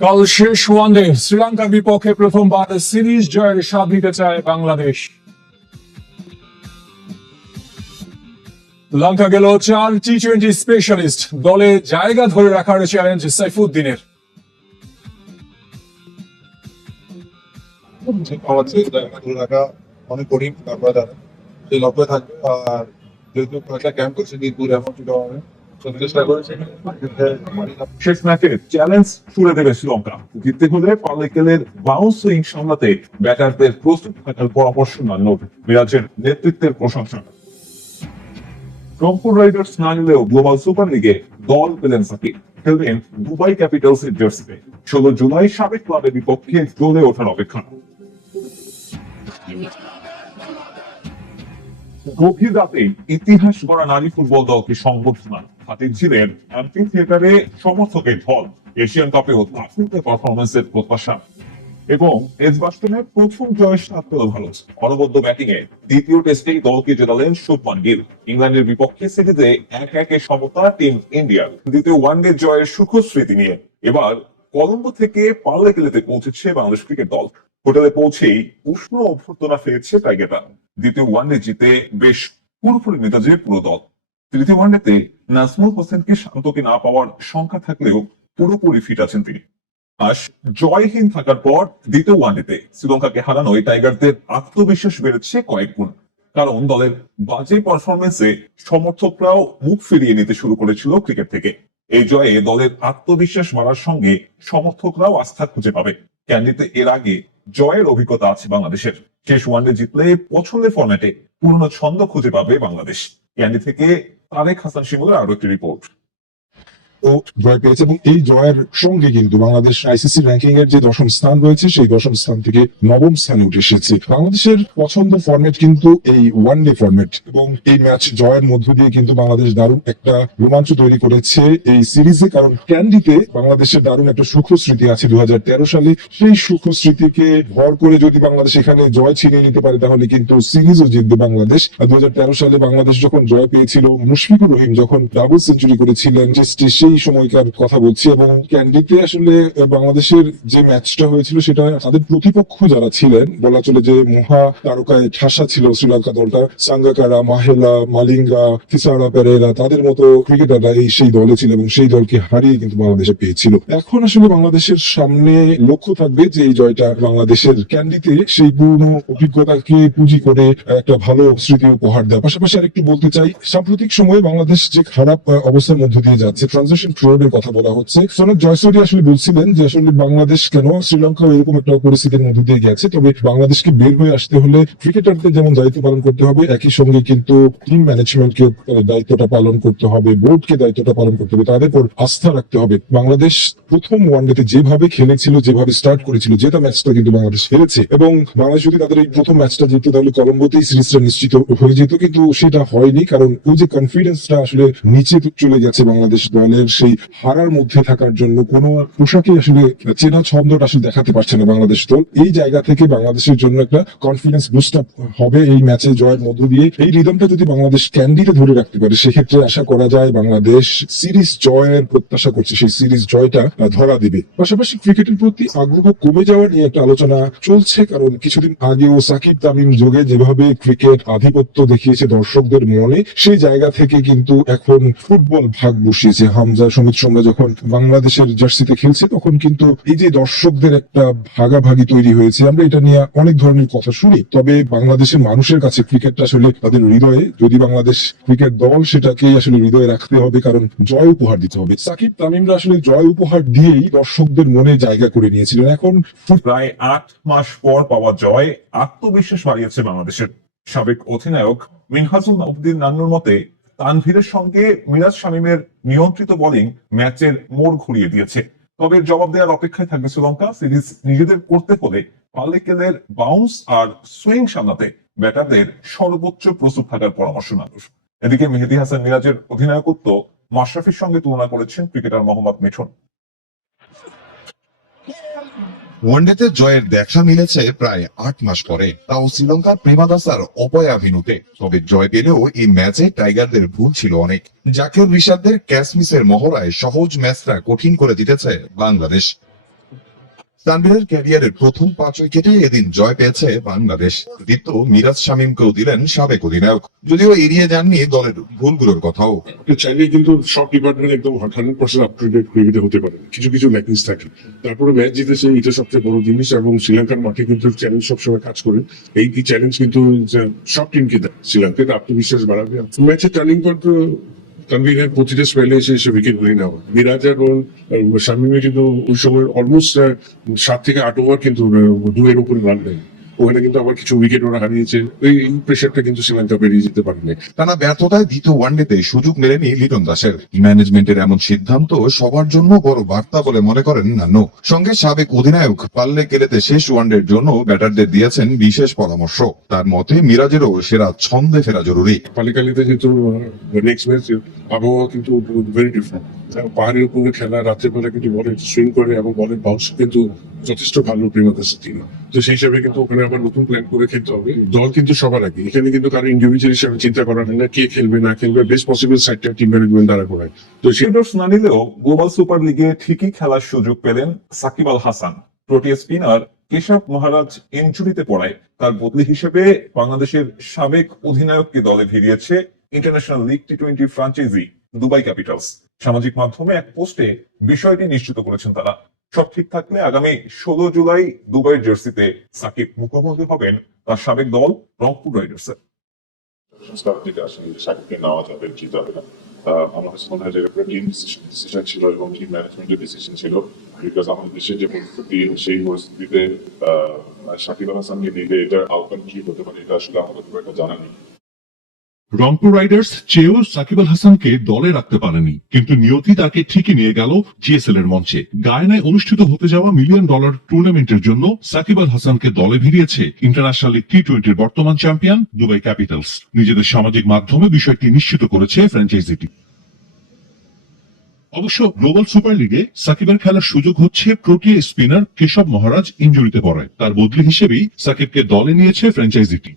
কাল শেষ ওয়ানডে শ্রীলঙ্কার বিপক্ষে প্রথমবার সিরিজ জয়ের স্বাদ নিতে চায় বাংলাদেশ। লঙ্কা গেল 4 টি-20 স্পেশালিস্ট, দলে জায়গা ধরে রাখার চ্যালেঞ্জ সাইফুদ্দিনের। অনেক কঠিন, তারপরে সেই লক্ষ্যে থাকবে। আর যেহেতু কয়েকটা ক্যাম্প করছে মিরপুর এবং চিটাগংয়ে, চেষ্টা করেছে শেষ ম্যাচে চ্যালেঞ্জ ছুড়ে দেবে শ্রীলঙ্কা। জিততে হলে পাল্লেকেলের বাউন্স সুইং সামলাতে ব্যাটারদের প্রস্তুত থাকার পরামর্শ মানল মিরাজের নেতৃত্বের প্রশংসা। রংপুর রাইডার্স না নিলেও গ্লোবাল সুপার লিগে দল পেলেন সাকিব। খেলবেন দুবাই ক্যাপিটালস এর জার্সিতে। 16 জুলাই সাবেক ক্লাবের বিপক্ষে জ্বলে ওঠার অপেক্ষা। গভীর রাতে ইতিহাস গড়া নারী ফুটবল দলকে সংবর্ধনা হাতে ছিলেন অ্যাম্পি থিয়েটারে সমর্থকের ঢল। এশিয়ান কাপেও দারুণ পারফরমেন্সের প্রত্যাশা এবং এজবাস্টনের প্রথম জয়ের স্বাদ পেল ভারত। অনবদ্য ব্যাটিং এ দ্বিতীয় টেস্টেই দলকে জেতালেন শুভমান গিল। ইংল্যান্ডের বিপক্ষে সিরিজে 1-1 সমতা টিম ইন্ডিয়ার। দ্বিতীয় ওয়ানডে জয়ের সুখ স্মৃতি নিয়ে এবার কলম্বো থেকে পাল্লেকেলেতে পৌঁছেছে বাংলাদেশ ক্রিকেট দল। হোটেলে পৌঁছেই উষ্ণ অভ্যর্থনা পেয়েছে টাইগাররা। দ্বিতীয় ওয়ানডে জিতে বেশ পুরোপুরি মেজাজে পুরো দল। তৃতীয় ওয়ানডেতে নাজমুল হোসেনকে শান্তকে না পাওয়ার শঙ্কা থাকলেও পুরোপুরি ফিট আছেন তিনি। জয়হীন থাকার পর দ্বিতীয় ওয়ানডেতে শ্রীলঙ্কাকে হারানোয় টাইগারদের আত্মবিশ্বাস বেড়েছে কয়েক গুণ। কারণ দলের বাজে পারফরমেন্সে সমর্থকরাও মুখ ফিরিয়ে নিতে শুরু করেছিল ক্রিকেট থেকে। এই জয়ে দলের আত্মবিশ্বাস বাড়ার সঙ্গে সমর্থকরাও আস্থা খুঁজে পাবে। ক্যান্ডিতে এর আগে জয়ের অভিজ্ঞতা আছে বাংলাদেশের। শেষ ওয়ানডে জিতলে পছন্দের ফরম্যাটে পুরনো ছন্দ খুঁজে পাবে বাংলাদেশ। ক্যান্ডি থেকে তারেক হাসান শিমুলের আরো একটি রিপোর্ট। ও জয় পেয়েছে এবং এই জয়ের সঙ্গে কিন্তু বাংলাদেশ আইসিসি র্যাঙ্কিং এর যে 10ম স্থান রয়েছে সেই 10ম স্থান থেকে 9ম স্থানে উঠে এসেছে। বাংলাদেশের পছন্দ ফরম্যাট কিন্তু এই ওয়ানডে ফরম্যাট এবং এই ম্যাচ জয়ের মধ্য দিয়ে কিন্তু বাংলাদেশ দারুণ একটা রোমাঞ্চ তৈরি করেছে এই সিরিজে। কারণ ক্যান্ডিতে বাংলাদেশের দারুণ একটা সুখ স্মৃতি আছে 2013 সালে। সেই সুখ স্মৃতিকে ভর করে যদি বাংলাদেশ এখানে জয় ছিনিয়ে নিতে পারে তাহলে কিন্তু সিরিজও জিতবে বাংলাদেশ। 2013 সালে বাংলাদেশ যখন জয় পেয়েছিল, মুশফিকুর রহিম যখন ডাবল সেঞ্চুরি করেছিলেন, সেই সময়কার কথা বলছি। এবং ক্যান্ডিতে আসলে বাংলাদেশের যে ম্যাচটা হয়েছিল সেটা তাদের প্রতিপক্ষ যারা ছিলেন বলা চলে যে মহা তারকায় ঠাসা ছিল শ্রীলঙ্কা দলটা। সাঙ্গাকারা, মাহেলা, মালিঙ্গা, থিসারা পেরেরা, তাদের মতো ক্রিকেটাররা সেই দলে ছিল এবং সেই দলকে হারিয়ে কিন্তু বাংলাদেশে পেয়েছিল। এখন আসলে বাংলাদেশের সামনে লক্ষ্য থাকবে যে এই জয়টা বাংলাদেশের ক্যান্ডিতে সেই পুরনো অভিজ্ঞতাকে পুঁজি করে একটা ভালো স্মৃতি উপহার দেওয়া। পাশাপাশি আরেকটু বলতে চাই, সাম্প্রতিক সময়ে বাংলাদেশ যে খারাপ অবস্থার মধ্য দিয়ে যাচ্ছে, ট্রানজিশন পিরিয়ডের কথা বলা হচ্ছে। সোনাক জয়সূর্য আসলে বলছিলেন যে আসলে বাংলাদেশ কেন, শ্রীলঙ্কা এরকম একটা পরিস্থিতির মধ্য দিয়ে গেছে, তবে বাংলাদেশকে বের হয়ে আসতে হলে ক্রিকেটারদের যেমন দায়িত্ব পালন করতে হবে, একই সঙ্গে কিন্তু টিম ম্যানেজমেন্টকে দায়িত্বটা পালন করতে হবে, বোর্ডকে দায়িত্বটা পালন করতে হবে, তাদের উপর আস্থা রাখতে হবে। বাংলাদেশ প্রথম ওয়ানডেতে যেভাবে খেলেছিল, যেভাবে স্টার্ট করেছিল, যেটা ম্যাচটা কিন্তু বাংলাদেশ হেরেছে এবং বাংলাদেশ যদি তাদের এই প্রথম ম্যাচটা জিতত তাহলে কলম্বোতেই সিরিজটা নিশ্চিত হয়ে যেত, কিন্তু সেটা হয়নি। কারণ ওই যে কনফিডেন্সটা আসলে নিচে চলে গেছে বাংলাদেশ দলের, সেই হারার মধ্যে থাকার জন্য কোনো পোশাকে আসলে চেনা ছন্দটা আসলে দেখাতে পারছে না বাংলাদেশ দল। এই জায়গা থেকে বাংলাদেশের জন্য একটা কনফিডেন্স বুস্ট আপ হবে এই ম্যাচে জয়ের মধ্য দিয়ে। এই রিদমটা যদি বাংলাদেশ ক্যান্ডিতে ধরে রাখতে পারে সেক্ষেত্রে আশা করা যায় বাংলাদেশ সিরিজ জয়ের প্রত্যাশা করছে, সেই সিরিজ জয়টা ধরা দিবে। পাশাপাশি ক্রিকেটের প্রতি আগ্রহ কমে যাওয়া নিয়ে একটা আলোচনা চলছে, কারণ কিছুদিন আগেও সাকিব তামিম যোগে যেভাবে ক্রিকেট আধিপত্য দেখিয়েছে দর্শকদের মনে, সেই জায়গা থেকে কিন্তু এখন ফুটবল ভাগ বসিয়েছে। হামজা, সমিত সোমরা যখন বাংলাদেশের জার্সিতে খেলছে তখন কিন্তু এই যে দর্শকদের একটা ভাগাভাগি তৈরি হয়েছে, আমরা এটা নিয়ে অনেক ধরনের কথা শুনি। তবে বাংলাদেশের মানুষের কাছে ক্রিকেটটা আসলে তাদের হৃদয়ে, যদি বাংলাদেশ ক্রিকেট দল সেটাকে আসলে হৃদয়ে রাখতে হবে, কারণ জয় উপহার দিতে হবে। সাকিব তামিমরা আসলে জয় উপহার দিয়েই দর্শকদের মনে জায়গা করে নিয়েছিলেন। এখন প্রায় 8 মাস পর পাওয়া জয় আত্মবিশ্বাস বাড়িয়েছে বাংলাদেশের। সাবেক অধিনায়ক মিনহাজুল উদ্দিন নান্নুর মতে তানভীরের সঙ্গে মিরাজ শামীমের নিয়ন্ত্রিত বোলিং ম্যাচের মোড় ঘুরিয়ে দিয়েছে। তবে জবাব দেওয়ার অপেক্ষায় থাকবে শ্রীলঙ্কা। সিরিজ নিজেদের করতে হলে পাল্লেকেলের বাউন্স আর সুইং সামলাতে ব্যাটারদের সর্বোচ্চ প্রস্তুত থাকার পরামর্শ নানুর। এদিকে মেহেদী হাসান মিরাজের অধিনায়কত্ব মাশরাফির সঙ্গে তুলনা করেছেন ক্রিকেটার মোহাম্মদ মিঠুন। ওয়ানডেতে জয়ের দেখা মিলেছে প্রায় 8 মাস পরে, তাও শ্রীলঙ্কার প্রেমাদাসার অপয়াভিনুতে। তবে জয় পেলেও এই ম্যাচে টাইগারদের ভুল ছিল অনেক। জাকির রিশাদদের ক্যাচ মিসের মহড়ায় সহজ ম্যাচটা কঠিন করে দিতেছে বাংলাদেশ। তানভীরের ক্যারিয়ারের প্রথম 5 উইকেটে এদিন জয় পেয়েছে বাংলাদেশ। দীপ্ত মিরাজ শামীমকেও দিলেন সাবেক অধিনায়ক, যদিও এড়িয়ে যাননি দলের ভুলগুলোর কথাও। চাইলে কিন্তু সব ডিপার্টমেন্ট একদম 100% আপ টু ডেট ক্রিকেটে হতে পারে, কিছু কিছু ল্যাকিংস থাকে। তারপরে ম্যাচ জিতেছে, এটা সবচেয়ে বড় জিনিস। এবং শ্রীলঙ্কার মাঠে কিন্তু চ্যালেঞ্জ সবসময় কাজ করে। এই চ্যালেঞ্জ কিন্তু সব টিমকে দেয়, শ্রীলঙ্কাতে আত্মবিশ্বাস বাড়াবে। ম্যাচের টার্নিং পয়েন্ট তানভীরের প্রতিটা স্পেলে এসে উইকেট নিয়ে নেওয়া। মিরাজ এবং শামীমে কিন্তু ওই সময় অলমোস্ট 7 থেকে 8 ওভার কিন্তু 2 এর উপরে রান নেয়। ওখানে কিন্তু আবার কিছু উইকেট ওরা হারিয়েছে। এই প্রেশারটা কিন্তু শ্রীলঙ্কা পেরিয়ে যেতে পারেনি। টানা ব্যর্থতায় দ্বিতীয় ওয়ানডেতে সুযোগ মেলেনি লিটন দাসের। ম্যানেজমেন্টের এমন সিদ্ধান্ত সবার জন্য বড় বার্তা বলে মনে করেন নান্নু। সঙ্গে সাবেক অধিনায়ক পাল্লে কেলেতে শেষ ওয়ানডের জন্য ব্যাটারদের দিয়েছেন বিশেষ পরামর্শ। তার মতে মিরাজেরও সেরা ছন্দে ফেরা জরুরি। পালিকালিতে যেহেতু নেক্সট ম্যাচ আবহাওয়া কিন্তু ভেরি ডিফারেন্ট। পাহাড়ের উপরে খেলা, রাত্রেবেলা কিন্তু বলের সুইং করে এবং বলের বাউন্স কিন্তু যথেষ্ট ভালো প্রেমাদাস টিম। তো সেই হিসাবে কিন্তু ওখানে আবার নতুন প্ল্যান করে খেলতে হবে। দল কিন্তু সবার আগে, এখানে কিন্তু কারো ইন্ডিভিজুয়াল হিসাবে চিন্তা করা হয় না, কে খেলবে না খেলবে, বেস্ট পসিবল সাইডটা টিম ম্যানেজমেন্ট দ্বারা করায়। তো সেই শিল্ডার্স না নিলেও গ্লোবাল সুপার লিগে ঠিকই খেলার সুযোগ পেলেন সাকিব আল হাসান। প্রোটিয়া স্পিনার কেশব মহারাজ ইনজুরিতে পড়ায় তার বদলি হিসেবে বাংলাদেশের সাবেক অধিনায়ককে দলে ভিড়িয়েছে ইন্টারন্যাশনাল লিগ টি-20 ফ্রাঞ্চাইজি দুবাই ক্যাপিটালস। সামাজিক মাধ্যমে এক পোস্টে বিষয়টি নিশ্চিত করেছেন তারা। সব ঠিক থাকলে আগামী 16 জুলাই দুবাইয়ের জার্সিতে সাকিব মুখোমুখি হবেন তার সাবেক দল রংপুর রাইডার্সের। সংস্কার থেকে আসলে সাকিবকে নেওয়া যাবে কি যাবে না, আমার কাছে মনে হয় যে টিম ডিসিশন ছিল এবং টিম ম্যানেজমেন্টের ডিসিশন ছিল। বিকজ আমাদের দেশের যে পরিস্থিতি, সেই পরিস্থিতিতে সাকিব আল হাসানকে নিলে এটার আউটকাম কি হতে পারে এটা আসলে আমাদের খুব একটা জানা নেই। রংপুর রাইডার্স চেয়েও সাকিব আল হাসানকে দলে রাখতে পারেনি, কিন্তু নিয়তি তাকে ঠিকই নিয়ে গেল জিএসএল এর মঞ্চে। গায়ানায় অনুষ্ঠিত হতে যাওয়া $1 মিলিয়ন টুর্নামেন্টের জন্য সাকিব আল হাসানকে দলে ভিড়িয়েছে ইন্টারন্যাশনাল লিগ টি-20 বর্তমান চ্যাম্পিয়ন দুবাই ক্যাপিটালস। নিজেদের সামাজিক মাধ্যমে বিষয়টি নিশ্চিত করেছে ফ্র্যাঞ্চাইজিটি। অবশ্য গ্লোবাল সুপার লিগে সাকিবের খেলার সুযোগ হচ্ছে প্রোটিয়া স্পিনার কেশব মহারাজ ইনজুরিতে পড়ায়। তার বদলি হিসেবেই সাকিবকে দলে নিয়েছে ফ্র্যাঞ্চাইজিটি।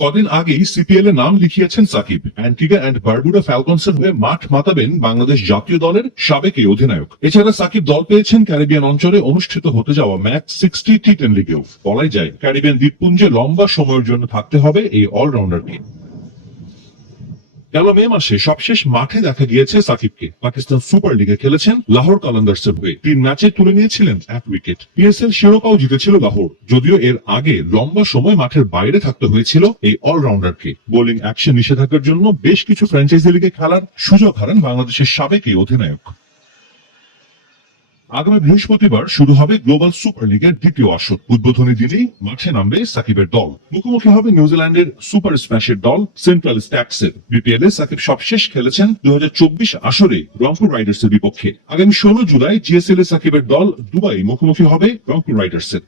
কদিন আগেই সিপিএল এ নাম লিখিয়েছেন সাকিব। অ্যান্টিগা অ্যান্ড বারবুডা ফ্যালকনসের হয়ে মাঠ মাতাবেন বাংলাদেশ জাতীয় দলের সাবেক এই অধিনায়ক। এছাড়া সাকিব দল পেয়েছেন ক্যারিবিয়ান অঞ্চলে অনুষ্ঠিত হতে যাওয়া ম্যাচ 60 টি10 লিগেও। বলাই যায় ক্যারিবিয়ান দ্বীপপুঞ্জে লম্বা সময়ের জন্য থাকতে হবে এই অলরাউন্ডারকে। গেল মে মাসে সবশেষ মাঠে দেখা গিয়েছে সাকিবকে। পাকিস্তান সুপার লিগে খেলেছেন লাহোর কালান্দার্সের হয়ে। 3 ম্যাচে তুলে নিয়েছিলেন 1 উইকেট। পিএসএল শিরোপাও জিতেছিল লাহোর, যদিও এর আগে লম্বা সময় মাঠের বাইরে থাকতে হয়েছিল এই অলরাউন্ডারকে। বোলিং অ্যাকশন নিষেধাজ্ঞার জন্য বেশ কিছু ফ্র্যাঞ্চাইজি লিগে খেলার সুযোগ হারান বাংলাদেশের সাবেক এই অধিনায়ক। আগামী বৃহস্পতিবার শুরু হবে গ্লোবাল সুপার লিগের দ্বিতীয় আসর। উদ্বোধনী দিনেই মাঠে নামবে সাকিবের দল। মুখোমুখি হবে নিউজিল্যান্ডের সুপার স্ম্যাশের দল সেন্ট্রাল স্ট্যাক্সের। বিপিএল এ সাকিব সবশেষ খেলেছেন 2024 আসরে রংপুর রাইডার্সের বিপক্ষে। আগামী 16 জুলাই জিএসএল এ সাকিবের দল দুবাই মুখোমুখি হবে রংপুর রাইডার্সের।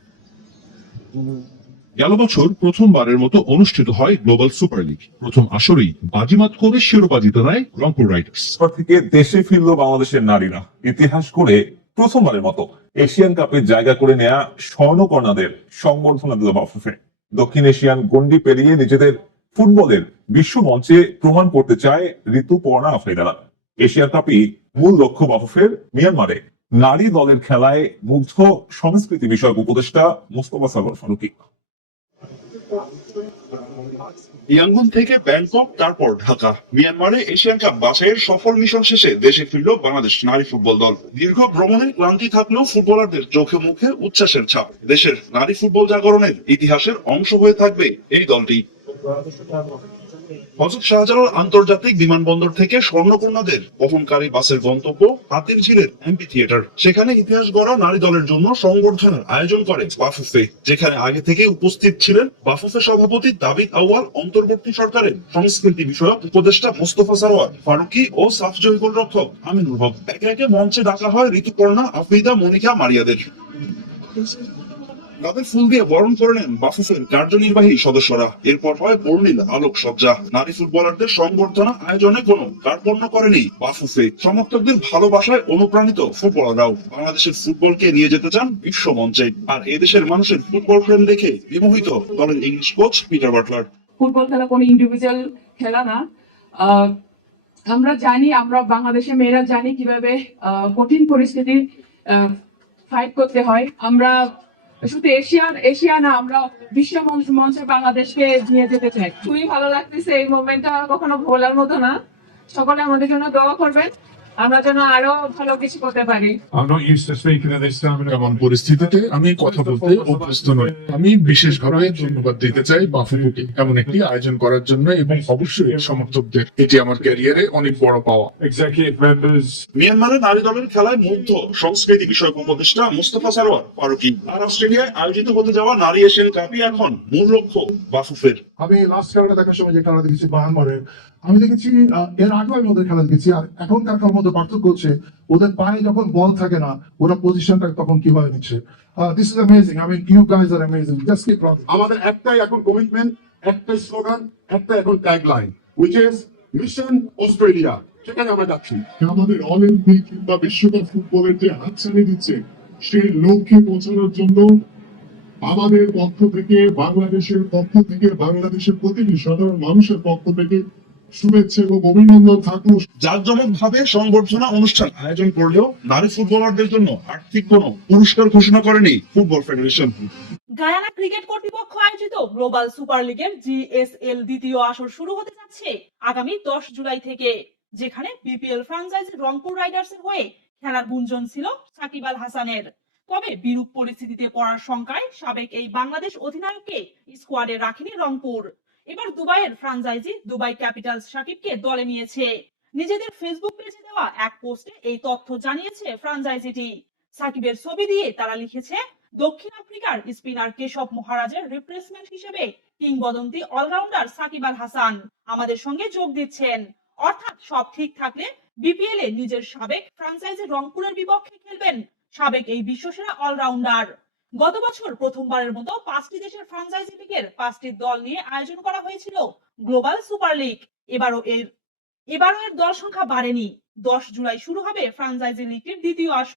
গেল বছর প্রথমবারের মতো অনুষ্ঠিত হয় গ্লোবাল সুপার লিগ। প্রথম আসরেই বাজিমাত করে শিরোপা জিতে নেয় রংপুর রাইডার্স। এরপর থেকে দেশে ফিরল বাংলাদেশের নারীরা। ইতিহাস করে প্রথমবারের মতো এশিয়ান কাপে জায়গা করে নেয়া স্বর্ণকর্ণাদের সংবর্ধনা দিল বাফুফে। দক্ষিণ এশিয়ান গন্ডি পেরিয়ে নিজেদের ফুটবলের বিশ্ব মঞ্চে প্রমাণ করতে চায় ঋতুপর্ণা আফ্রিদারা। এশিয়ান কাপই মূল লক্ষ্য বাফুফের। মিয়ানমারে নারী দলের খেলায় মুগ্ধ সংস্কৃতি বিষয়ক উপদেষ্টা মোস্তফা সারোয়ার ফারুকী। ইয়াঙ্গুন থেকে ব্যাংকক, তারপর ঢাকা। মিয়ানমারে এশিয়ান কাপ বাছাইয়ের সফল মিশন শেষে দেশে ফিরল বাংলাদেশ নারী ফুটবল দল। দীর্ঘ ভ্রমণের ক্লান্তি থাকলেও ফুটবলারদের চোখে মুখে উচ্ছ্বাসের ছাপ। দেশের নারী ফুটবল জাগরণের ইতিহাসের অংশ হয়ে থাকবে এই দলটি। হযরত শাহজালাল আন্তর্জাতিক বিমানবন্দর থেকে স্বর্ণকন্যাদের বহনকারী বাসের গন্তব্য হাতিরঝিলের এমপি থিয়েটার। সেখানে ইতিহাস গড়া নারী দলের জন্য সংবর্ধনার আয়োজন করে বাফুফে, যেখানে আগে থেকে উপস্থিত ছিলেন বাফুফে সভাপতি দাবিদ আউয়াল, অন্তর্বর্তী সরকারের সংস্কৃতি বিষয়ক উপদেষ্টা মোস্তফা সারোয়ার ফারুকী ও সাফ জহির রক্ষক আমিনুল হক। একে একে মঞ্চে ডাকা হয় ঋতুপর্ণা, আফ্রিদা, মনিকা, মারিয়াদের। তাদের ফুল দিয়ে বরণ করে নেন বাফুফের কার্যনির্বাহী সদস্যরা। এরপর হয় বর্ণিল আলোকসজ্জা। নারী ফুটবলারদের সংবর্ধনা আয়োজনে কোনো কার্পণ্য করেনি বাফুফে। সমর্থকদের ভালোবাসায় অনুপ্রাণিত ফুটবলাররাও বাংলাদেশের ফুটবলকে নিয়ে যেতে চান বিশ্ব মঞ্চে। আর এদেশের মানুষের ফুটবল প্রেম দেখে বিমোহিত দলের English coach Peter Butler. Football খেলা কোনো ইন্ডিভিজুয়াল খেলা না। আমরা জানি, আমরা বাংলাদেশের মেয়েরা জানি কিভাবে কঠিন পরিস্থিতির ফাইট করতে হয়। আমরা শুধু এশিয়া না, আমরা বিশ্ব মঞ্চে বাংলাদেশকে নিয়ে যেতে চাই। খুবই ভালো লাগতেছে, এই মোমেন্টটা কখনো ভোলার মতো না। সকলে আমাদের জন্য দোয়া করবেন, আমরা যেন আরো ভালো কিছু করতে পারি। I'm not used to speaking at this time. এমন পরিস্থিতিতে আমি কথা বলতে অভ্যস্ত নই। আমি বিশেষভাবে ধন্যবাদ দিতে চাই বাফুফুকে এমন একটি আয়োজন করার জন্য, এবং অবশ্যই সমর্থকদের। এটি আমার ক্যারিয়ারে অনেক বড় পাওয়া। Executive members, মিয়ানমারের নারী দলের খেলায় মুগ্ধ সংস্কৃতি বিষয়ক উপদেষ্টা মুস্তফা সারোয়ার ফারুকী। আর অস্ট্রেলিয়ায় আয়োজিত হতে যাওয়া নারী এশিয়ান কাপই এখন মূল লক্ষ্য বাফুফের। আমি লাস্ট খেলাটা দেখার সময় যে খেলা দেখেছি মায়ানমারের, আমি দেখেছি এর আগে আমি ওদের খেলা দেখেছি, আর এখনকার খেলার মধ্যে পার্থক্য হচ্ছে ওদের পায়ে যখন বল থাকে না, ওরা পজিশনটা তখন কিভাবে নিচ্ছে। This is amazing. I mean you guys are amazing, just keep running. আমাদের একটাই এখন কমিটমেন্ট, একটাই স্লোগান, একটা এখন tagline, which is mission Australia. সেখানে আমরা যাচ্ছি। আমাদের অলিম্পিক কিংবা বিশ্বকাপ ফুটবলের যে হাতছানি দিচ্ছে, সেই লক্ষ্যে পৌঁছানোর জন্য আমাদের পক্ষ থেকে, বাংলাদেশের পক্ষ থেকে, বাংলাদেশের প্রতিটি সাধারণ মানুষের পক্ষ থেকে শুভেচ্ছা এবং অভিনন্দন থাকলো। জাঁকজমক ভাবে সংবর্ধনা অনুষ্ঠান আয়োজন করলেও নারী ফুটবলারদের জন্য আর্থিক কোনো পুরস্কার ঘোষণা করেনি ফুটবল ফেডারেশন। গায়ানা ক্রিকেট কর্তৃপক্ষ আয়োজিত গ্লোবাল সুপার লিগের জিএসএল দ্বিতীয় আসর শুরু হতে যাচ্ছে আগামী 10 জুলাই থেকে, যেখানে বিপিএল ফ্র্যাঞ্চাইজি রংপুর রাইডার্সের হয়ে খেলার গুঞ্জন ছিল সাকিব আল হাসানের। তবে বিরূপ পরিস্থিতিতে পড়ার শঙ্কায় সাবেক এই বাংলাদেশ অধিনায়ককে স্কোয়াডে রাখেনি রংপুর। এবার দুবাইয়ের ফ্র্যাঞ্চাইজি দুবাই ক্যাপিটালস সাকিবকে দলে নিয়েছে। নিজেদের ফেসবুক পেজে দেওয়া এক পোস্টে এই তথ্য জানিয়েছে ফ্র্যাঞ্চাইজিটি। সাকিবের ছবি দিয়ে তারা লিখেছে, দক্ষিণ আফ্রিকার স্পিনার কেশব মহারাজের রিপ্লেসমেন্ট হিসেবে কিংবদন্তি অলরাউন্ডার সাকিব আল হাসান আমাদের সঙ্গে যোগ দিচ্ছেন। অর্থাৎ সব ঠিক থাকলে বিপিএল এ নিজের সাবেক ফ্র্যাঞ্চাইজি রংপুরের বিপক্ষে খেলবেন সাবেক এই বিশ্বসেরা অলরাউন্ডার। গত বছর প্রথমবারের মতো 5টি দেশের ফ্র্যাঞ্চাইজি লিগের 5টি দল নিয়ে আয়োজন করা হয়েছিল গ্লোবাল সুপার লিগ। এবারও এর দল সংখ্যা বাড়েনি। 10 জুলাই শুরু হবে ফ্র্যাঞ্চাইজি লিগের দ্বিতীয় আসর।